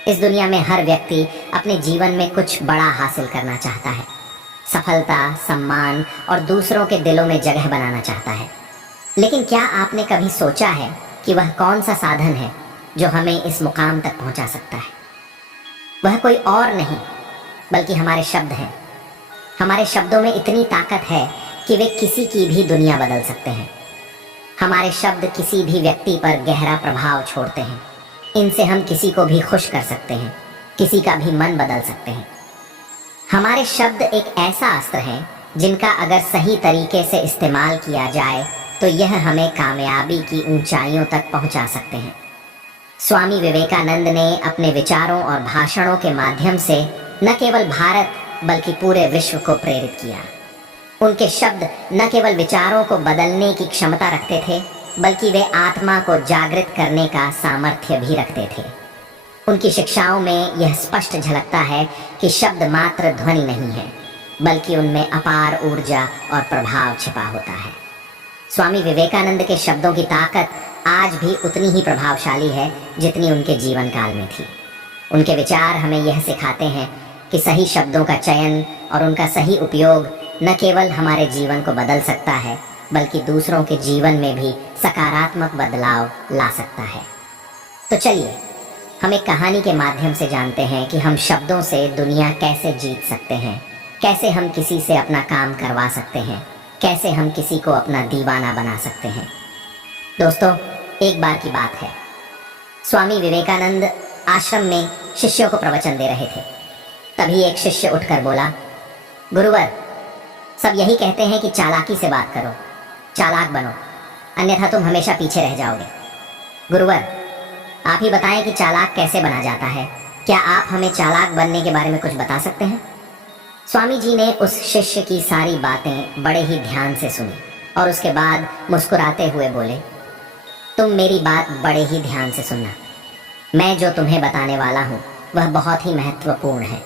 इस दुनिया में हर व्यक्ति अपने जीवन में कुछ बड़ा हासिल करना चाहता है, सफलता, सम्मान और दूसरों के दिलों में जगह बनाना चाहता है। लेकिन क्या आपने कभी सोचा है कि वह कौन सा साधन है जो हमें इस मुकाम तक पहुंचा सकता है? वह कोई और नहीं बल्कि हमारे शब्द हैं। हमारे शब्दों में इतनी ताकत है कि वे किसी की भी दुनिया बदल सकते हैं। हमारे शब्द किसी भी व्यक्ति पर गहरा प्रभाव छोड़ते हैं। इनसे हम किसी को भी खुश कर सकते हैं, किसी का भी मन बदल सकते हैं। हमारे शब्द एक ऐसा अस्त्र है जिनका अगर सही तरीके से इस्तेमाल किया जाए तो यह हमें कामयाबी की ऊंचाइयों तक पहुंचा सकते हैं। स्वामी विवेकानंद ने अपने विचारों और भाषणों के माध्यम से न केवल भारत बल्कि पूरे विश्व को प्रेरित किया। उनके शब्द न केवल विचारों को बदलने की क्षमता रखते थे बल्कि वे आत्मा को जागृत करने का सामर्थ्य भी रखते थे। उनकी शिक्षाओं में यह स्पष्ट झलकता है कि शब्द मात्र ध्वनि नहीं है बल्कि उनमें अपार ऊर्जा और प्रभाव छिपा होता है। स्वामी विवेकानंद के शब्दों की ताकत आज भी उतनी ही प्रभावशाली है जितनी उनके जीवन काल में थी। उनके विचार हमें यह सिखाते हैं कि सही शब्दों का चयन और उनका सही उपयोग न केवल हमारे जीवन को बदल सकता है बल्कि दूसरों के जीवन में भी सकारात्मक बदलाव ला सकता है। तो चलिए हम एक कहानी के माध्यम से जानते हैं कि हम शब्दों से दुनिया कैसे जीत सकते हैं, कैसे हम किसी से अपना काम करवा सकते हैं, कैसे हम किसी को अपना दीवाना बना सकते हैं। दोस्तों, एक बार की बात है, स्वामी विवेकानंद आश्रम में शिष्यों को प्रवचन दे रहे थे। तभी एक शिष्य उठकर बोला, गुरुवर, सब यही कहते हैं कि चालाकी से बात करो, चालाक बनो, अन्यथा तुम हमेशा पीछे रह जाओगे। गुरुवर, आप ही बताएं कि चालाक कैसे बना जाता है। क्या आप हमें चालाक बनने के बारे में कुछ बता सकते हैं? स्वामी जी ने उस शिष्य की सारी बातें बड़े ही ध्यान से सुनी और उसके बाद मुस्कुराते हुए बोले, तुम मेरी बात बड़े ही ध्यान से सुनना। मैं जो तुम्हें बताने वाला हूँ वह बहुत ही महत्वपूर्ण है,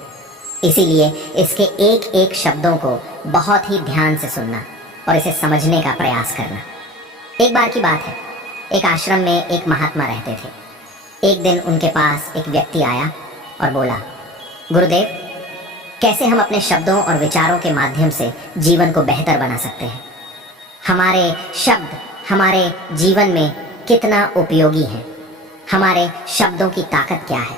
इसीलिए इसके एक एक शब्दों को बहुत ही ध्यान से सुनना और इसे समझने का प्रयास करना। एक बार की बात है, एक आश्रम में एक महात्मा रहते थे। एक दिन उनके पास एक व्यक्ति आया और बोला, गुरुदेव, कैसे हम अपने शब्दों और विचारों के माध्यम से जीवन को बेहतर बना सकते हैं? हमारे शब्द हमारे जीवन में कितना उपयोगी है? हमारे शब्दों की ताकत क्या है?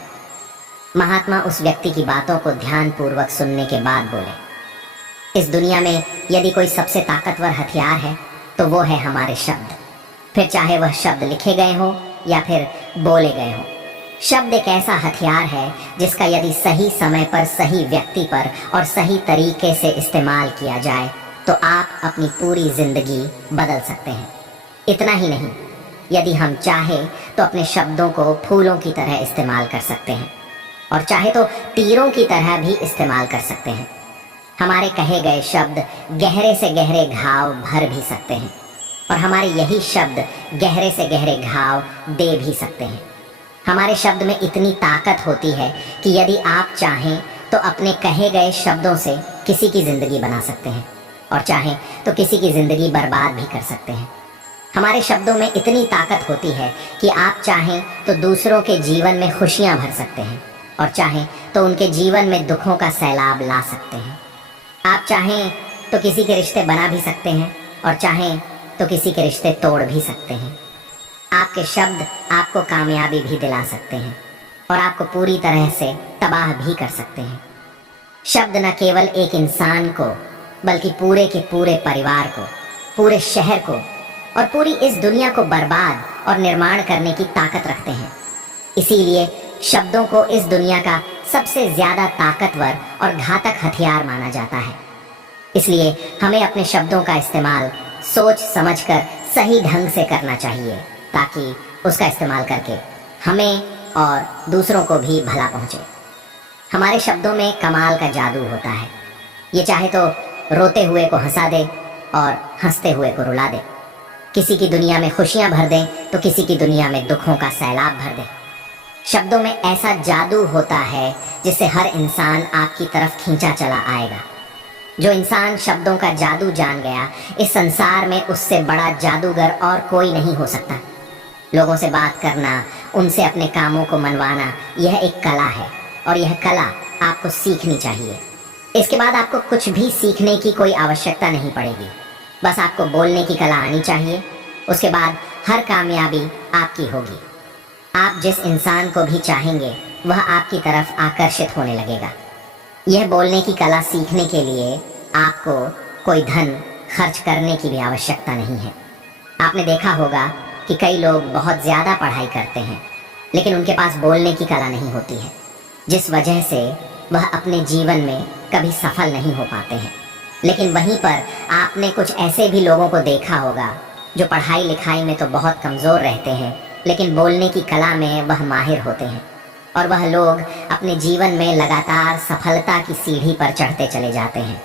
महात्मा उस व्यक्ति की बातों को ध्यानपूर्वक सुनने के बाद बोले, इस दुनिया में यदि कोई सबसे ताकतवर हथियार है तो वो है हमारे शब्द। फिर चाहे वह शब्द लिखे गए हो या फिर बोले गए हो, शब्द एक ऐसा हथियार है जिसका यदि सही समय पर, सही व्यक्ति पर और सही तरीके से इस्तेमाल किया जाए तो आप अपनी पूरी जिंदगी बदल सकते हैं। इतना ही नहीं, यदि हम चाहें तो अपने शब्दों को फूलों की तरह इस्तेमाल कर सकते हैं और चाहे तो तीरों की तरह भी इस्तेमाल कर सकते हैं। हमारे कहे गए शब्द गहरे से गहरे घाव भर भी सकते हैं और हमारे यही शब्द गहरे से गहरे घाव दे भी सकते हैं। हमारे शब्द में इतनी ताकत होती है कि यदि आप चाहें तो अपने कहे गए शब्दों से किसी की ज़िंदगी बना सकते हैं और चाहें तो किसी की ज़िंदगी बर्बाद भी कर सकते हैं। हमारे शब्दों में इतनी ताकत होती है कि आप चाहें तो दूसरों के जीवन में खुशियां भर सकते हैं और चाहें तो उनके जीवन में दुखों का सैलाब ला सकते हैं। आप चाहें तो किसी के रिश्ते बना भी सकते हैं और चाहें तो किसी के रिश्ते तोड़ भी सकते हैं। आपके शब्द आपको कामयाबी भी दिला सकते हैं और आपको पूरी तरह से तबाह भी कर सकते हैं। शब्द न केवल एक इंसान को बल्कि पूरे के पूरे परिवार को, पूरे शहर को और पूरी इस दुनिया को बर्बाद और निर्माण करने की ताकत रखते हैं। इसीलिए शब्दों को इस दुनिया का सबसे ज्यादा ताकतवर और घातक हथियार माना जाता है। इसलिए हमें अपने शब्दों का इस्तेमाल सोच समझकर सही ढंग से करना चाहिए ताकि उसका इस्तेमाल करके हमें और दूसरों को भी भला पहुंचे। हमारे शब्दों में कमाल का जादू होता है। ये चाहे तो रोते हुए को हंसा दे और हंसते हुए को रुला दे, किसी की दुनिया में खुशियां भर दे तो किसी की दुनिया में दुखों का सैलाब भर दे। शब्दों में ऐसा जादू होता है जिससे हर इंसान आपकी तरफ खींचा चला आएगा। जो इंसान शब्दों का जादू जान गया, इस संसार में उससे बड़ा जादूगर और कोई नहीं हो सकता। लोगों से बात करना, उनसे अपने कामों को मनवाना, यह एक कला है और यह कला आपको सीखनी चाहिए। इसके बाद आपको कुछ भी सीखने की कोई आवश्यकता नहीं पड़ेगी, बस आपको बोलने की कला आनी चाहिए। उसके बाद हर कामयाबी आपकी होगी। आप जिस इंसान को भी चाहेंगे वह आपकी तरफ आकर्षित होने लगेगा। यह बोलने की कला सीखने के लिए आपको कोई धन खर्च करने की भी आवश्यकता नहीं है। आपने देखा होगा कि कई लोग बहुत ज़्यादा पढ़ाई करते हैं लेकिन उनके पास बोलने की कला नहीं होती है, जिस वजह से वह अपने जीवन में कभी सफल नहीं हो पाते हैं। लेकिन वहीं पर आपने कुछ ऐसे भी लोगों को देखा होगा जो पढ़ाई लिखाई में तो बहुत कमज़ोर रहते हैं लेकिन बोलने की कला में वह माहिर होते हैं और वह लोग अपने जीवन में लगातार सफलता की सीढ़ी पर चढ़ते चले जाते हैं।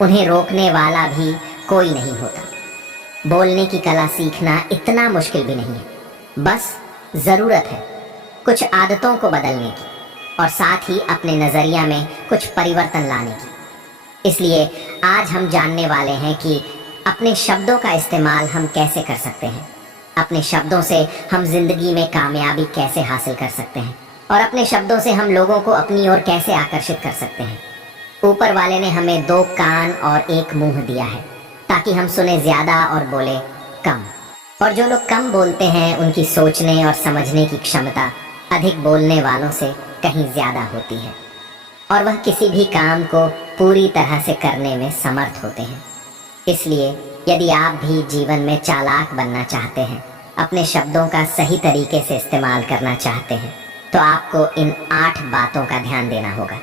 उन्हें रोकने वाला भी कोई नहीं होता। बोलने की कला सीखना इतना मुश्किल भी नहीं है, बस ज़रूरत है कुछ आदतों को बदलने की और साथ ही अपने नज़रिया में कुछ परिवर्तन लाने की। इसलिए आज हम जानने वाले हैं कि अपने शब्दों का इस्तेमाल हम कैसे कर सकते हैं, अपने शब्दों से हम जिंदगी में कामयाबी कैसे हासिल कर सकते हैं और अपने शब्दों से हम लोगों को अपनी ओर कैसे आकर्षित कर सकते हैं। ऊपर वाले ने हमें 2 कान और 1 मुंह दिया है ताकि हम सुने ज़्यादा और बोले कम। और जो लोग कम बोलते हैं उनकी सोचने और समझने की क्षमता अधिक बोलने वालों से कहीं ज़्यादा होती है और वह किसी भी काम को पूरी तरह से करने में समर्थ होते हैं। इसलिए यदि आप भी जीवन में चालाक बनना चाहते हैं, अपने शब्दों का सही तरीके से इस्तेमाल करना चाहते हैं, तो आपको इन 8 बातों का ध्यान देना होगा।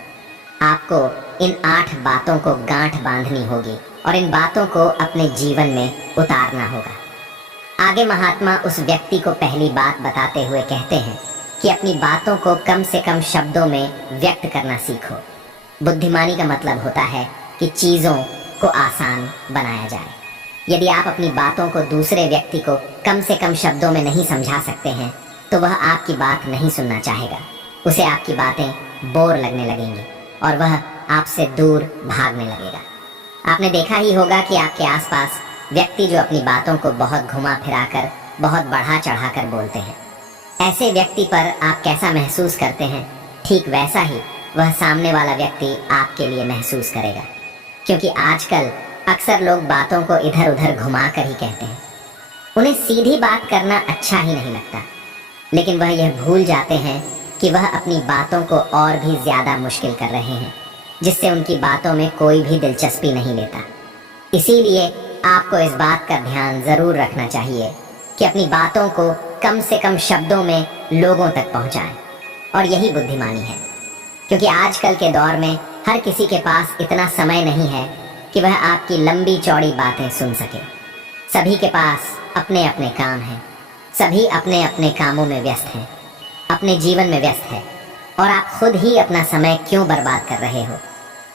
आपको इन 8 बातों को गांठ बांधनी होगी और इन बातों को अपने जीवन में उतारना होगा। आगे महात्मा उस व्यक्ति को पहली बात बताते हुए कहते हैं कि अपनी बातों को कम से कम शब्दों में व्यक्त करना सीखो। बुद्धिमानी का मतलब होता है कि चीज़ों को आसान बनाया जाए। यदि आप अपनी बातों को दूसरे व्यक्ति को कम से कम शब्दों में नहीं समझा सकते हैं तो वह आपकी बात नहीं सुनना चाहेगा। उसे आपकी बातें बोर लगने लगेंगी और वह आपसे दूर भागने लगेगा। आपने देखा ही होगा कि आपके आसपास व्यक्ति जो अपनी बातों को बहुत घुमा फिराकर, बहुत बढ़ा चढ़ाकर बोलते हैं, ऐसे व्यक्ति पर आप कैसा महसूस करते हैं, ठीक वैसा ही वह सामने वाला व्यक्ति आपके लिए महसूस करेगा। क्योंकि आजकल अक्सर लोग बातों को इधर उधर घुमा कर ही कहते हैं। उन्हें सीधी बात करना अच्छा ही नहीं लगता, लेकिन वह यह भूल जाते हैं कि वह अपनी बातों को और भी ज़्यादा मुश्किल कर रहे हैं, जिससे उनकी बातों में कोई भी दिलचस्पी नहीं लेता। इसीलिए आपको इस बात का ध्यान ज़रूर रखना चाहिए कि अपनी बातों को कम से कम शब्दों में लोगों तक पहुंचाएं। और यही बुद्धिमानी है, क्योंकि आजकल के दौर में हर किसी के पास इतना समय नहीं है कि वह आपकी लंबी चौड़ी बातें सुन सके। सभी के पास अपने अपने काम हैं, सभी अपने अपने कामों में व्यस्त हैं, अपने जीवन में व्यस्त है। और आप खुद ही अपना समय क्यों बर्बाद कर रहे हो?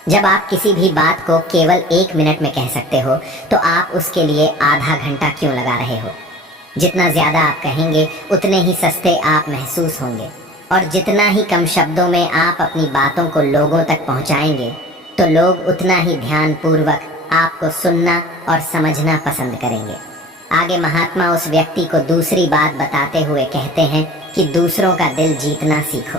जब आप किसी भी बात को केवल 1 मिनट में कह सकते हो तो आप उसके लिए आधा घंटा क्यों लगा रहे हो? जितना ज़्यादा आप कहेंगे उतने ही सस्ते आप महसूस होंगे और जितना ही कम शब्दों में आप अपनी बातों को लोगों तक पहुंचाएंगे तो लोग उतना ही ध्यानपूर्वक आपको सुनना और समझना पसंद करेंगे। आगे महात्मा उस व्यक्ति को दूसरी बात बताते हुए कहते हैं कि दूसरों का दिल जीतना सीखो।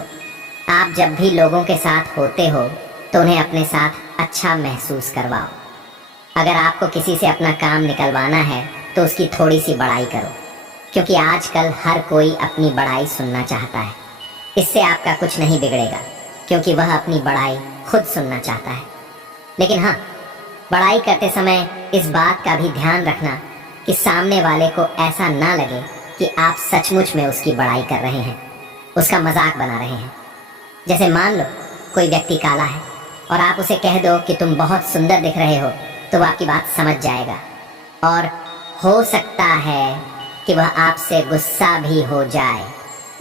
आप जब भी लोगों के साथ होते हो तो उन्हें अपने साथ अच्छा महसूस करवाओ। अगर आपको किसी से अपना काम निकलवाना है तो उसकी थोड़ी सी बड़ाई करो, क्योंकि आजकल हर कोई अपनी बड़ाई सुनना चाहता है। इससे आपका कुछ नहीं बिगड़ेगा, क्योंकि वह अपनी बड़ाई खुद सुनना चाहता है। लेकिन हाँ, बड़ाई करते समय इस बात का भी ध्यान रखना कि सामने वाले को ऐसा ना लगे कि आप सचमुच में उसकी बड़ाई कर रहे हैं, उसका मजाक बना रहे हैं। जैसे मान लो कोई व्यक्ति काला है और आप उसे कह दो कि तुम बहुत सुंदर दिख रहे हो, तो वह आपकी बात समझ जाएगा और हो सकता है कि वह आपसे गुस्सा भी हो जाए।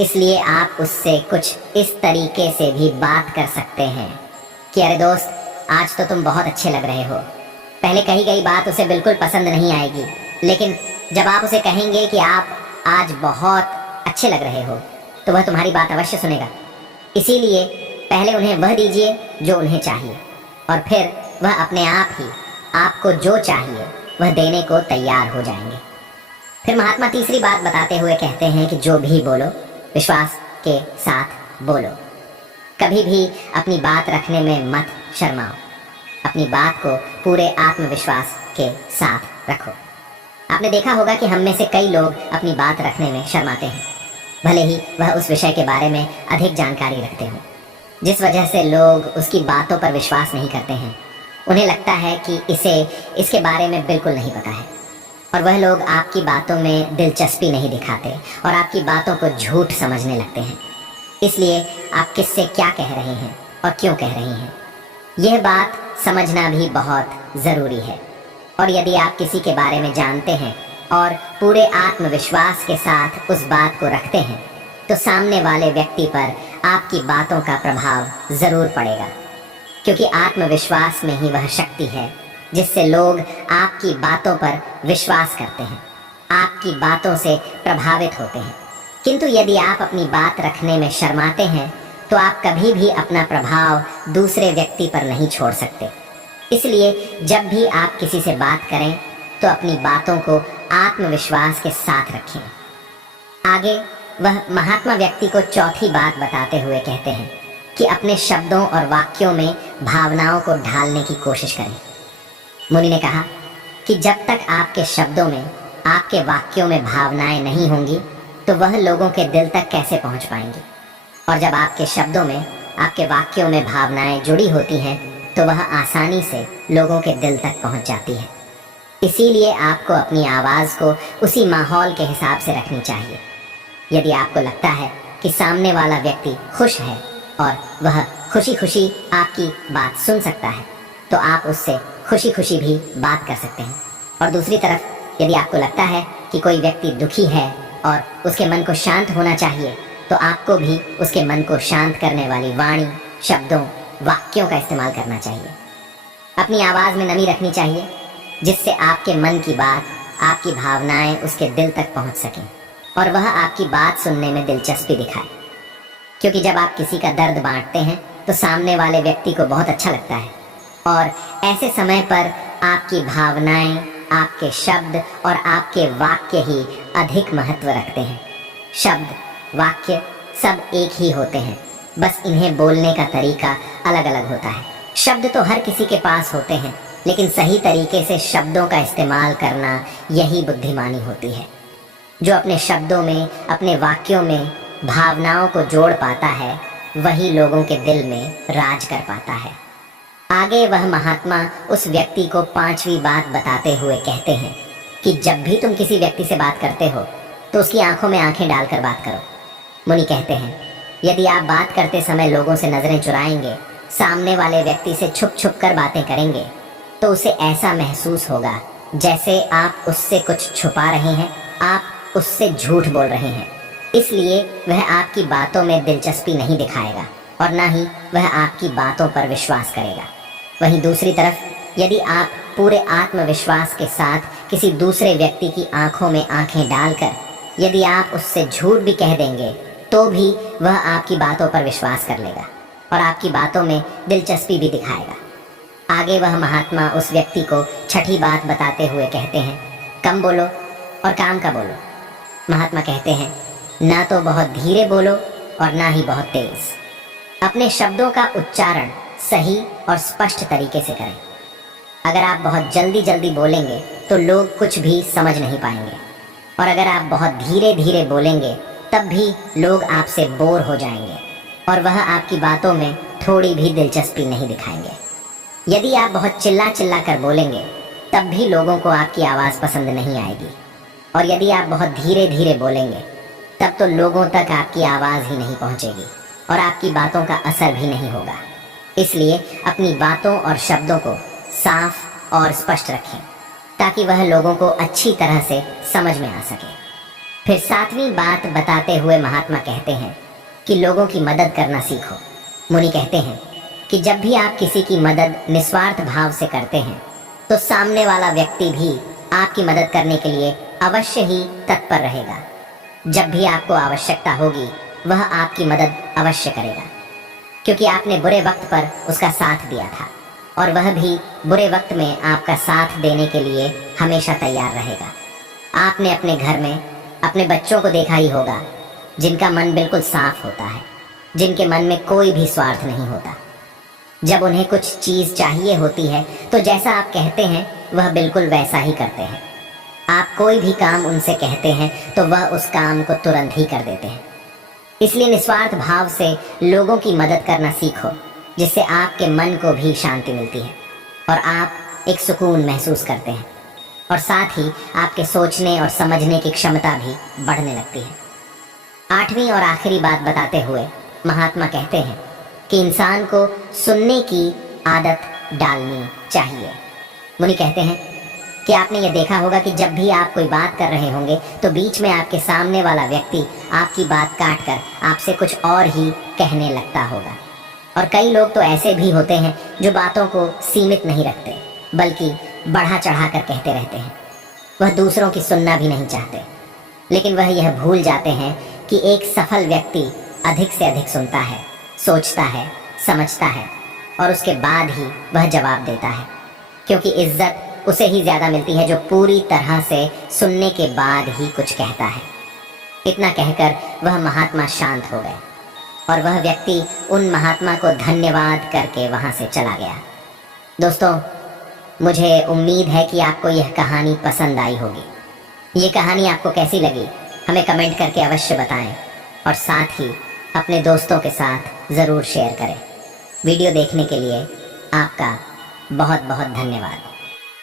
इसलिए आप उससे कुछ इस तरीके से भी बात कर सकते हैं कि अरे दोस्त, आज तो तुम बहुत अच्छे लग रहे हो। पहले कही गई बात उसे बिल्कुल पसंद नहीं आएगी, लेकिन जब आप उसे कहेंगे कि आप आज बहुत अच्छे लग रहे हो तो वह तुम्हारी बात अवश्य सुनेगा। इसीलिए पहले उन्हें वह दीजिए जो उन्हें चाहिए और फिर वह अपने आप ही आपको जो चाहिए वह देने को तैयार हो जाएंगे। फिर महात्मा तीसरी बात बताते हुए कहते हैं कि जो भी बोलो विश्वास के साथ बोलो। कभी भी अपनी बात रखने में मत शर्माओ। अपनी बात को पूरे आत्मविश्वास के साथ रखो। आपने देखा होगा कि हम में से कई लोग अपनी बात रखने में शर्माते हैं, भले ही वह उस विषय के बारे में अधिक जानकारी रखते हों। जिस वजह से लोग उसकी बातों पर विश्वास नहीं करते हैं। उन्हें लगता है कि इसे इसके बारे में बिल्कुल नहीं पता है, और वह लोग आपकी बातों में दिलचस्पी नहीं दिखाते और आपकी बातों को झूठ समझने लगते हैं। इसलिए आप किससे क्या कह रहे हैं और क्यों कह रहे हैं, यह बात समझना भी बहुत ज़रूरी है। और यदि आप किसी के बारे में जानते हैं और पूरे आत्मविश्वास के साथ उस बात को रखते हैं, तो सामने वाले व्यक्ति पर आपकी बातों का प्रभाव ज़रूर पड़ेगा, क्योंकि आत्मविश्वास में ही वह शक्ति है जिससे लोग आपकी बातों पर विश्वास करते हैं, आपकी बातों से प्रभावित होते हैं। किंतु यदि आप अपनी बात रखने में शर्माते हैं, तो आप कभी भी अपना प्रभाव दूसरे व्यक्ति पर नहीं छोड़ सकते। इसलिए जब भी आप किसी से बात करें, तो अपनी बातों को आत्मविश्वास के साथ रखें। आगे वह महात्मा व्यक्ति को चौथी बात बताते हुए कहते हैं कि अपने शब्दों और वाक्यों में भावनाओं को ढालने की कोशिश करें। मुनि ने कहा कि जब तक आपके शब्दों में, आपके वाक्यों में भावनाएं नहीं होंगी, तो वह लोगों के दिल तक कैसे पहुंच पाएंगी। और जब आपके शब्दों में, आपके वाक्यों में भावनाएं जुड़ी होती हैं, तो वह आसानी से लोगों के दिल तक पहुंच जाती है। इसीलिए आपको अपनी आवाज़ को उसी माहौल के हिसाब से रखनी चाहिए। यदि आपको लगता है कि सामने वाला व्यक्ति खुश है और वह खुशी खुशी आपकी बात सुन सकता है, तो आप उससे खुशी खुशी भी बात कर सकते हैं। और दूसरी तरफ यदि आपको लगता है कि कोई व्यक्ति दुखी है और उसके मन को शांत होना चाहिए, तो आपको भी उसके मन को शांत करने वाली वाणी, शब्दों, वाक्यों का इस्तेमाल करना चाहिए। अपनी आवाज़ में नमी रखनी चाहिए, जिससे आपके मन की बात, आपकी भावनाएं उसके दिल तक पहुंच सकें और वह आपकी बात सुनने में दिलचस्पी दिखाए। क्योंकि जब आप किसी का दर्द बांटते हैं, तो सामने वाले व्यक्ति को बहुत अच्छा लगता है, और ऐसे समय पर आपकी भावनाएं, आपके शब्द और आपके वाक्य ही अधिक महत्व रखते हैं। शब्द, वाक्य सब एक ही होते हैं, बस इन्हें बोलने का तरीका अलग अलग होता है। शब्द तो हर किसी के पास होते हैं, लेकिन सही तरीके से शब्दों का इस्तेमाल करना यही बुद्धिमानी होती है। जो अपने शब्दों में, अपने वाक्यों में भावनाओं को जोड़ पाता है, वही लोगों के दिल में राज कर पाता है। आगे वह महात्मा उस व्यक्ति को पांचवी बात बताते हुए कहते हैं कि जब भी तुम किसी व्यक्ति से बात करते हो, तो उसकी आंखों में आंखें डालकर बात करो। मुनि कहते हैं, यदि आप बात करते समय लोगों से नजरें चुराएंगे, सामने वाले व्यक्ति से छुप छुप कर बातें करेंगे, तो उसे ऐसा महसूस होगा जैसे आप उससे कुछ छुपा रहे हैं, आप उससे झूठ बोल रहे हैं। इसलिए वह आपकी बातों में दिलचस्पी नहीं दिखाएगा और ना ही वह आपकी बातों पर विश्वास करेगा। वहीं दूसरी तरफ यदि आप पूरे आत्मविश्वास के साथ किसी दूसरे व्यक्ति की आंखों में आंखें डालकर यदि आप उससे झूठ भी कह देंगे, तो भी वह आपकी बातों पर विश्वास कर लेगा और आपकी बातों में दिलचस्पी भी दिखाएगा। आगे वह महात्मा उस व्यक्ति को छठी बात बताते हुए कहते हैं, कम बोलो और काम का बोलो। महात्मा कहते हैं, ना तो बहुत धीरे बोलो और ना ही बहुत तेज। अपने शब्दों का उच्चारण सही और स्पष्ट तरीके से करें। अगर आप बहुत जल्दी जल्दी बोलेंगे, तो लोग कुछ भी समझ नहीं पाएंगे, और अगर आप बहुत धीरे धीरे बोलेंगे, तब भी लोग आपसे बोर हो जाएंगे और वह आपकी बातों में थोड़ी भी दिलचस्पी नहीं दिखाएंगे। यदि आप बहुत चिल्ला चिल्ला कर बोलेंगे, तब भी लोगों को आपकी आवाज़ पसंद नहीं आएगी, और यदि आप बहुत धीरे धीरे बोलेंगे, तब तो लोगों तक आपकी आवाज़ ही नहीं पहुंचेगी और आपकी बातों का असर भी नहीं होगा। इसलिए अपनी बातों और शब्दों को साफ और स्पष्ट रखें, ताकि वह लोगों को अच्छी तरह से समझ में आ सके। फिर सातवीं बात बताते हुए महात्मा कहते हैं कि लोगों की मदद करना सीखो। मुनि कहते हैं कि जब भी आप किसी की मदद निस्वार्थ भाव से करते हैं, तो सामने वाला व्यक्ति भी आपकी मदद करने के लिए अवश्य ही तत्पर रहेगा। जब भी आपको आवश्यकता होगी, वह आपकी मदद अवश्य करेगा, क्योंकि आपने बुरे वक्त पर उसका साथ दिया था, और वह भी बुरे वक्त में आपका साथ देने के लिए हमेशा तैयार रहेगा। आपने अपने घर में अपने बच्चों को देखा ही होगा, जिनका मन बिल्कुल साफ होता है, जिनके मन में कोई भी स्वार्थ नहीं होता। जब उन्हें कुछ चीज चाहिए होती है तो जैसा आप कहते हैं वह बिल्कुल वैसा ही करते हैं। आप कोई भी काम उनसे कहते हैं तो वह उस काम को तुरंत ही कर देते हैं। इसलिए निस्वार्थ भाव से लोगों की मदद करना सीखो, जिससे आपके मन को भी शांति मिलती है और आप एक सुकून महसूस करते हैं, और साथ ही आपके सोचने और समझने की क्षमता भी बढ़ने लगती है। 8वीं और आखिरी बात बताते हुए महात्मा कहते हैं कि इंसान को सुनने की आदत डालनी चाहिए। मुनि कहते हैं कि आपने ये देखा होगा कि जब भी आप कोई बात कर रहे होंगे तो बीच में आपके सामने वाला व्यक्ति आपकी बात काट कर आपसे कुछ और ही कहने लगता होगा। और कई लोग तो ऐसे भी होते हैं जो बातों को सीमित नहीं रखते, बल्कि बढ़ा चढ़ा कर कहते रहते हैं। वह दूसरों की सुनना भी नहीं चाहते, लेकिन वह यह भूल जाते हैं कि एक सफल व्यक्ति अधिक से अधिक सुनता है, सोचता है, समझता है और उसके बाद ही वह जवाब देता है, क्योंकि इज्जत उसे ही ज्यादा मिलती है जो पूरी तरह से सुनने के बाद ही कुछ कहता है। इतना कहकर वह महात्मा शांत हो गए और वह व्यक्ति उन महात्मा को धन्यवाद करके वहां से चला गया। दोस्तों, मुझे उम्मीद है कि आपको यह कहानी पसंद आई होगी। ये कहानी आपको कैसी लगी हमें कमेंट करके अवश्य बताएं, और साथ ही अपने दोस्तों के साथ ज़रूर शेयर करें। वीडियो देखने के लिए आपका बहुत बहुत धन्यवाद।